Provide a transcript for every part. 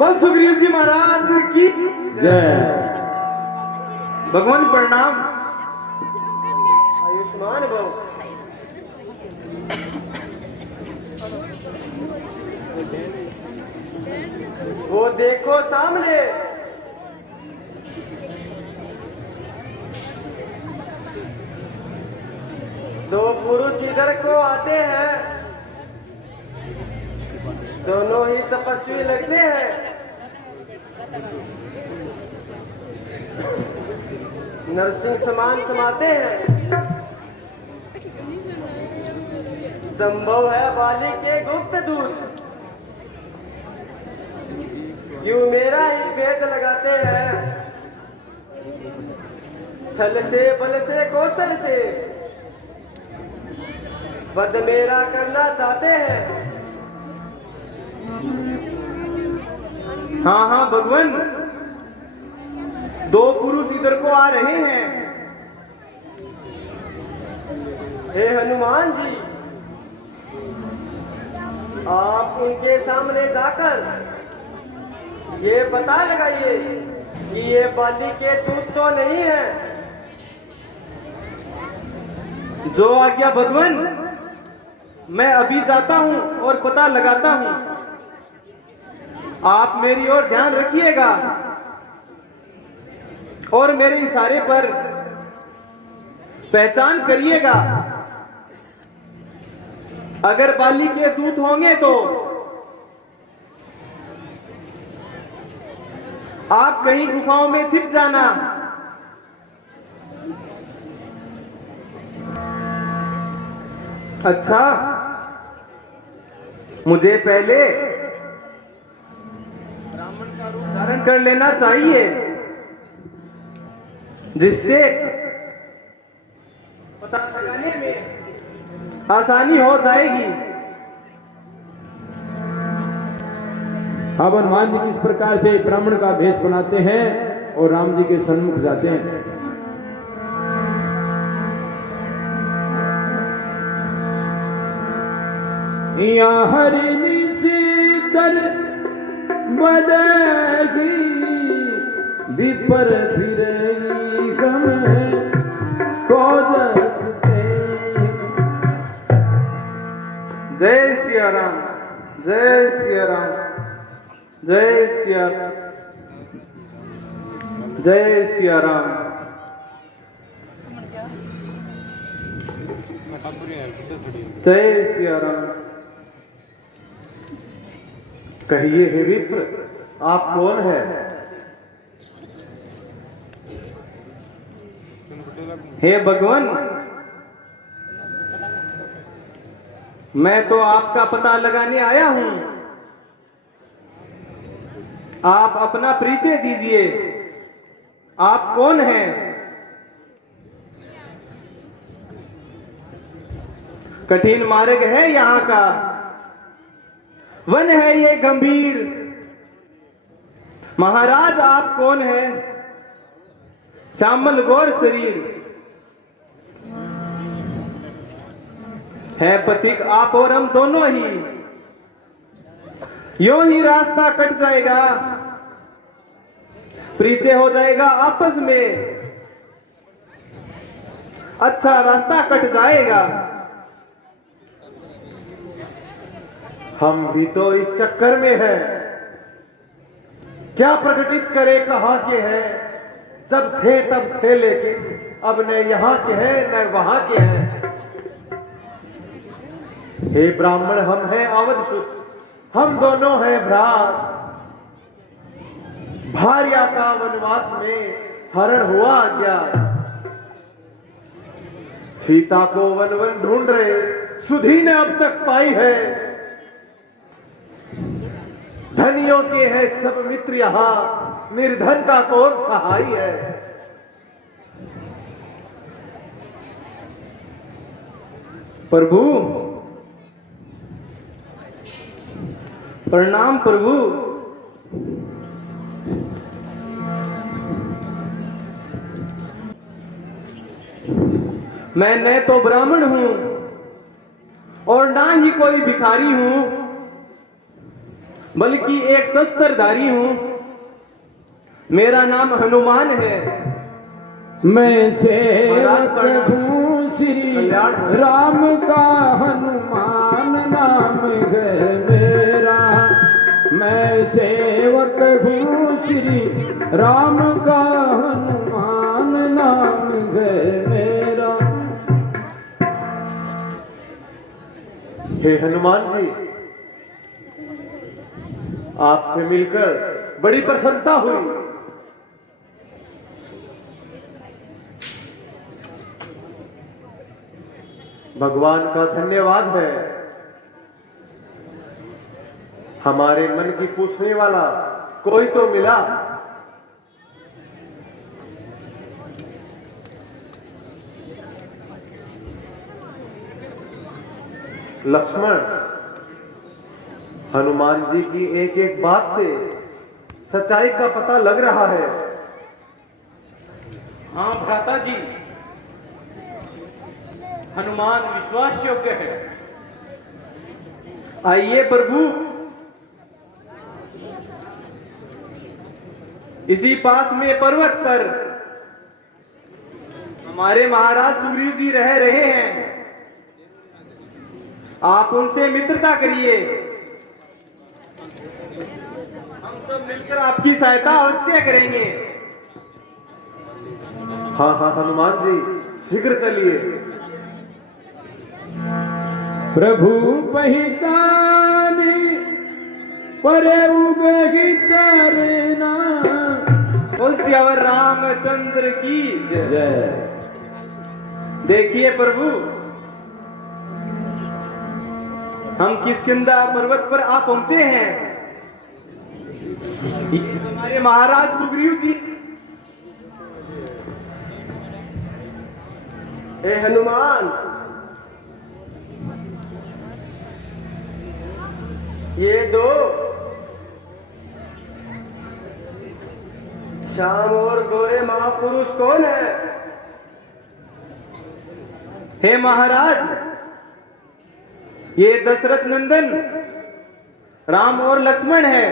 बोल सुग्रीव जी महाराज की जय। भगवान प्रणाम। आयुष्मान भव। वो देखो सामने दो पुरुष इधर को आते हैं, दोनों ही तपस्वी लगते हैं। नरसिंह समान समाते हैं। संभव है बाली के गुप्त दूत यूं मेरा ही भेद लगाते हैं। छल से बल से कौशल से वध मेरा करना चाहते हैं। हाँ हाँ भगवान, दो पुरुष इधर को आ रहे हैं। हे हनुमान जी, आप उनके सामने जाकर ये पता लगाइए कि ये बाली के दूत तो नहीं है। जो आज्ञा भगवान, मैं अभी जाता हूं और पता लगाता हूं। आप मेरी ओर ध्यान रखिएगा और मेरे इशारे पर पहचान करिएगा। अगर बाली के दूत होंगे तो आप कहीं गुफाओं में छिप जाना। अच्छा, मुझे पहले ब्राह्मण का रूप धारण कर लेना चाहिए, जिससे पता लगाने में आसानी हो जाएगी। अब हनुमान जी किस प्रकार से ब्राह्मण का भेष बनाते हैं और राम जी के सन्मुख जाते हैं। यहाँ हरिणी सीतर बदगी विपर फिरई गमे कोदत पे। जय सिया राम, जय सिया राम, जय सिया, जय सिया राम। जय सिया राम। कहिए हे विप्र, आप कौन है? हे भगवान, मैं तो आपका पता लगाने आया हूं। आप अपना परिचय दीजिए, आप कौन हैं? कठिन मार्ग है यहाँ का, वन है ये गंभीर। महाराज आप कौन है? श्यामल गौर शरीर है पथिक आप और हम दोनों ही। यूं ही रास्ता कट जाएगा, परिचय हो जाएगा आपस में। अच्छा रास्ता कट जाएगा। हम भी तो इस चक्कर में हैं। क्या प्रकटित करे कहां के हैं? जब थे तब थे, लेकिन अब न यहां के हैं न वहां के हैं। हे ब्राह्मण, हम हैं अवध सुत, हम दोनों हैं भ्रात। भार्या का वनवास में हरण हुआ क्या? सीता को वन वन ढूंढ रहे, सुधी ने अब तक पाई है। धनियों के हैं सब मित्र यहां, निर्धन का कौन सहाय है? प्रभु प्रणाम। प्रभु मैं न तो ब्राह्मण हूं और ना ही कोई भिखारी हूं। बल्कि एक शस्त्रधारी हूं। मेरा नाम हनुमान है। मैं सेवक हूँ श्री राम का, हनुमान नाम है मेरा। मैं सेवक हूँ श्री राम का, हनुमान नाम है मेरा। हे हनुमान जी, आपसे मिलकर बड़ी प्रसन्नता हुई। भगवान का धन्यवाद है, हमारे मन की पूछने वाला कोई तो मिला। लक्ष्मण, हनुमान जी की एक एक बात से सच्चाई का पता लग रहा है। हाँ भ्राता जी, हनुमान विश्वास योग्य है। आइए प्रभु, इसी पास में पर्वत पर हमारे महाराज सुग्रीव जी रह रहे हैं। आप उनसे मित्रता करिए, हम सब मिलकर आपकी सहायता अवश्य करेंगे। हाँ हाँ हनुमान जी, शीघ्र चलिए। प्रभु पहिचानी परे उगही चरना। सियावर रामचंद्र की जय। जय। देखिए प्रभु, हम किष्किंधा पर्वत पर आ पहुंचे हैं। ये हमारे महाराज सुग्रीव जी। हे हनुमान, ये दो श्याम और गोरे महापुरुष कौन है? हे महाराज, ये दशरथ नंदन राम और लक्ष्मण है।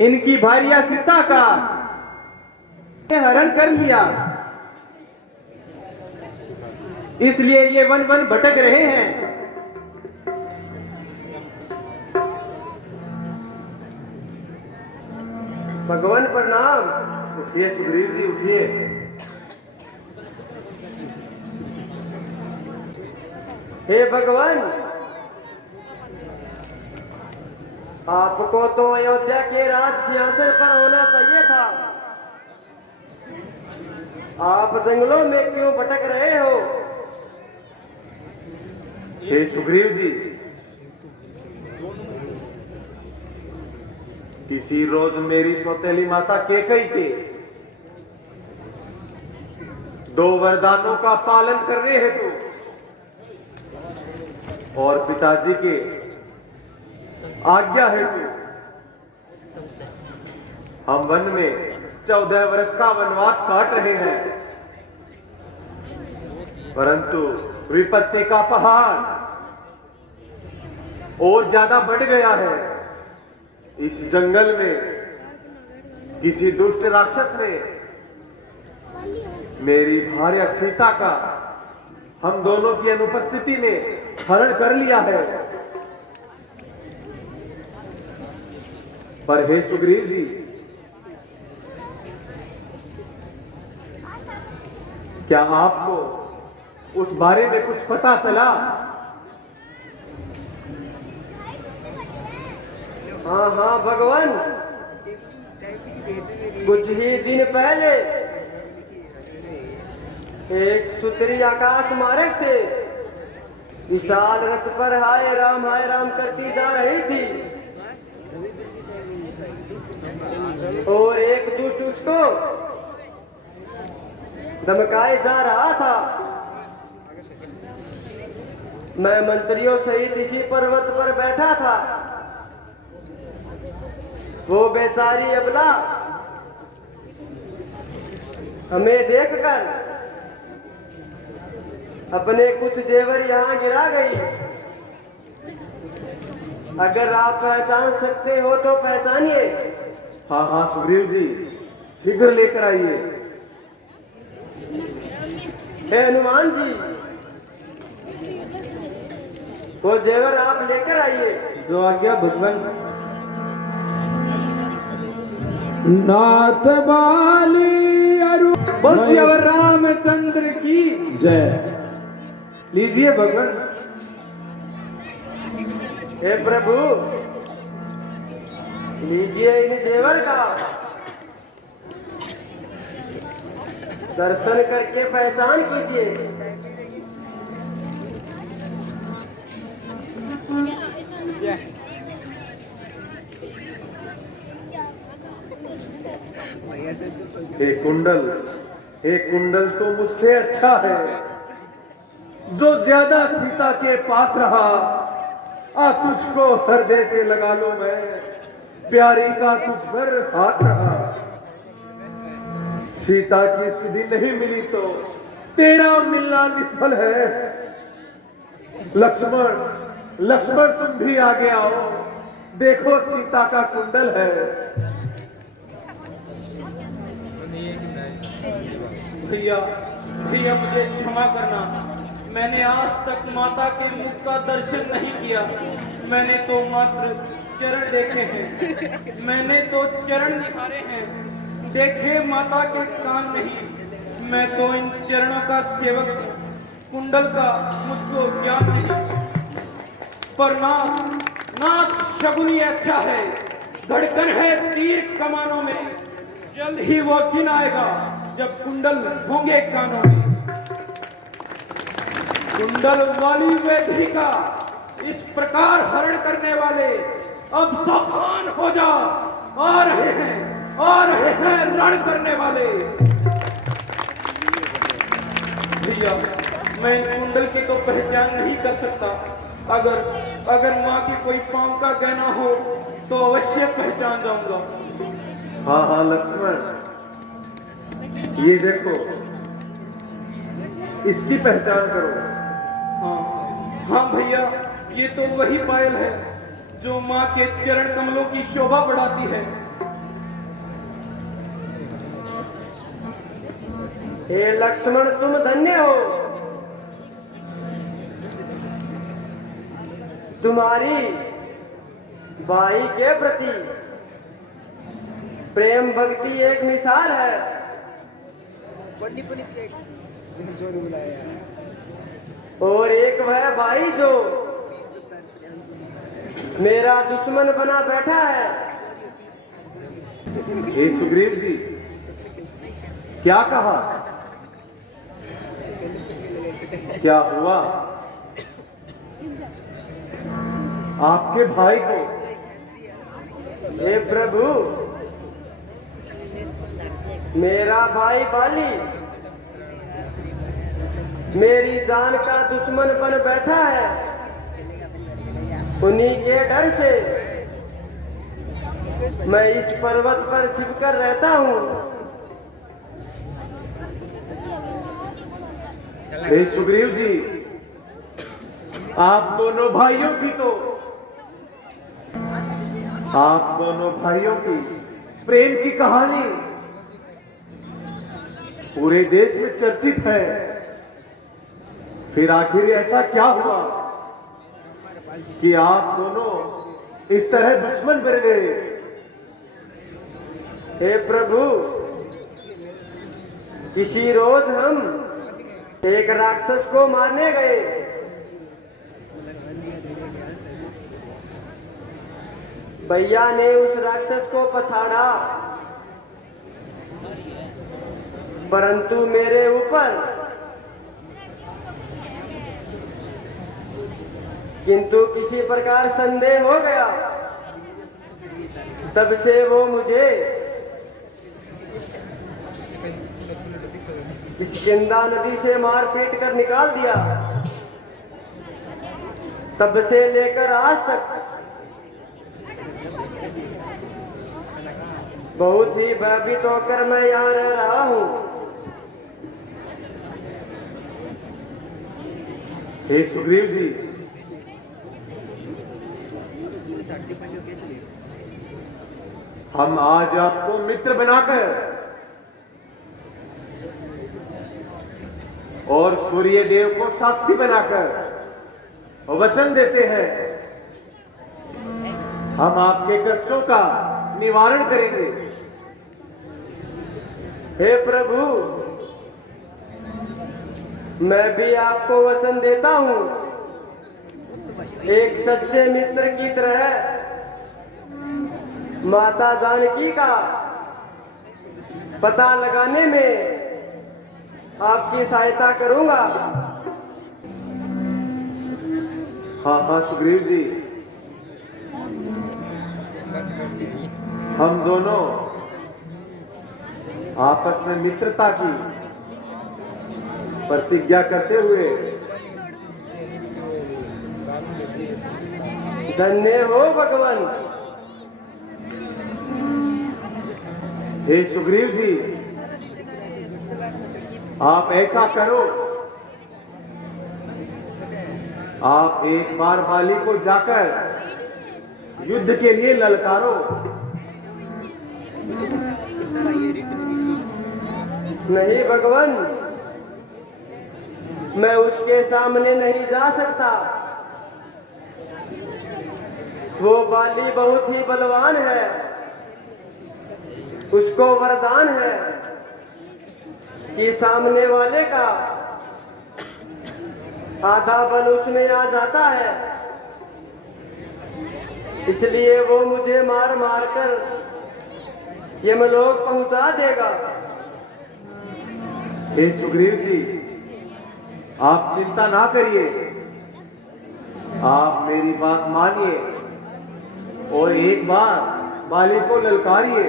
इनकी भार्या सीता का हरण कर लिया, इसलिए ये वन वन भटक रहे हैं। भगवान प्रणाम। उठिए सुग्रीव जी, उठिए। हे भगवान, आपको तो अयोध्या के राज सिंहासन पर होना चाहिए था। आप जंगलों में क्यों भटक रहे हो? हे सुग्रीव जी, किसी रोज मेरी सौतेली माता केकई के 2 वरदानों का पालन करने हेतु और पिताजी के आज्ञा हेतु हम वन में 14 वर्ष का वनवास काट रहे हैं, परंतु विपत्ति का पहाड़ और ज्यादा बढ़ गया है। इस जंगल में किसी दुष्ट राक्षस ने मेरी भार्या सीता का हम दोनों की अनुपस्थिति में हरण कर लिया है। पर हे सुग्रीव जी, क्या आपको उस बारे में कुछ पता चला? हाँ हाँ भगवान, कुछ ही दिन पहले एक सुतरी आकाश मार्ग से विशाल रथ पर हाय राम करती जा रही थी और एक दुष्ट उसको धमकाए जा रहा था। मैं मंत्रियों सहित इसी पर्वत पर बैठा था। वो बेचारी अबला हमें देखकर अपने कुछ जेवर यहाँ गिरा गई। अगर आप पहचान सकते हो तो पहचानिए। हाँ हाँ सुग्रीव जी, शीघ्र लेकर आइए। हे हनुमान जी, वो जेवर आप लेकर आइए। जो आज्ञा भगवान। नाथ बाली अरु बोलिए रामचंद्र की जय। लीजिए भगवान। हे प्रभु, लीजिए इन जेवर का दर्शन करके पहचान कीजिए। हे कुंडल तो मुझसे अच्छा है। जो ज्यादा सीता के पास रहा, तुझको हृदय से लगा लो मैं, प्यारी का तुझ पर हाथ रहा। सीता की सुधि नहीं मिली तो तेरा मिलना निष्फल है। लक्ष्मण तुम भी आगे आओ, देखो सीता का कुंडल है। भैया भैया मुझे क्षमा करना, मैंने आज तक माता के मुख का दर्शन नहीं किया। मैंने तो मात्र चरण देखे हैं, मैंने तो चरण निहारे हैं, देखे माता के कान नहीं। मैं तो इन चरणों का सेवक हूँ, कुंडल का मुझको ज्ञान नहीं। पर नाथ शगुनी अच्छा है, धड़कन है तीर कमानों में। जल्द ही वो दिन आएगा जब कुंडल होंगे कानों में। कुंडल वाली वेदी का इस प्रकार हरण करने वाले अब सावधान हो जा, आ रहे हैं रण करने वाले। भैया मैं कुंडल की तो पहचान नहीं कर सकता। अगर माँ की कोई पांव का गहना हो तो अवश्य पहचान जाऊंगा। हाँ हाँ लक्ष्मण, ये देखो, इसकी पहचान करो। हाँ भैया, ये तो वही पायल है जो माँ के चरण कमलों की शोभा बढ़ाती है। हे लक्ष्मण, तुम धन्य हो। तुम्हारी भाई के प्रति प्रेम भक्ति एक मिसाल है। और एक वह भाई जो मेरा दुश्मन बना बैठा है। हे सुग्रीव जी, क्या कहा? क्या हुआ? आपके भाई को? हे प्रभु, मेरा भाई बाली मेरी जान का दुश्मन बन बैठा है। उन्हीं के डर से मैं इस पर्वत पर छिपकर रहता हूँ। हे सुग्रीव जी, आप दोनों भाइयों की प्रेम की कहानी पूरे देश में चर्चित है। फिर आखिर ऐसा क्या हुआ कि आप दोनों इस तरह दुश्मन बन गए? हे प्रभु, इसी रोज हम एक राक्षस को मारने गए। भैया ने उस राक्षस को पछाड़ा, परंतु मेरे ऊपर किंतु किसी प्रकार संदेह हो गया। तब से वो मुझे किष्किंधा नदी से मार पीट कर निकाल दिया। तब से लेकर आज तक बहुत ही भयभीत होकर मैं यहाँ रह रहा हूँ। हे सुग्रीव जी, हम आज आपको मित्र बनाकर और सूर्य देव को साक्षी बनाकर वचन देते हैं, हम आपके कष्टों का निवारण करेंगे। हे प्रभु, मैं भी आपको वचन देता हूं, एक सच्चे मित्र की तरह माता जानकी का पता लगाने में आपकी सहायता करूंगा। हाँ हाँ सुग्रीव जी, हम दोनों आपस में मित्रता की प्रतिज्ञा करते हुए धन्य हो भगवान। हे सुग्रीव जी, आप ऐसा करो, आप एक बार बाली को जाकर युद्ध के लिए ललकारो। नहीं भगवान, मैं उसके सामने नहीं जा सकता। वो बाली बहुत ही बलवान है, उसको वरदान है कि सामने वाले का आधा बल उसमें आ जाता है, इसलिए वो मुझे मार मार कर यमलोक पहुंचा देगा। हे सुग्रीव जी, आप चिंता ना करिए, आप मेरी बात मानिए और एक बार बाली को ललकारिए।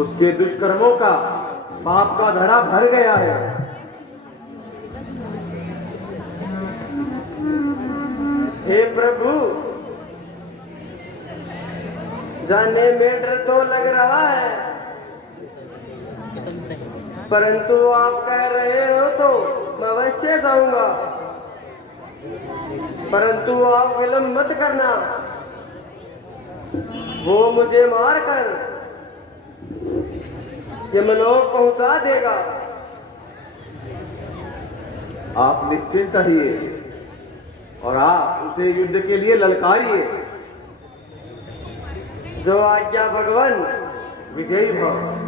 उसके दुष्कर्मों का पाप का धड़ा भर गया है। हे प्रभु, जाने में डर तो लग रहा है, परंतु आप कह रहे हो तो मैं अवश्य जाऊंगा। परंतु आप विलंब मत करना, वो मुझे मारकर यमलोक पहुंचा देगा। आप निश्चिंत रहिए और आप उसे युद्ध के लिए ललकारिए। जो आज्ञा भगवान। विजयी भव।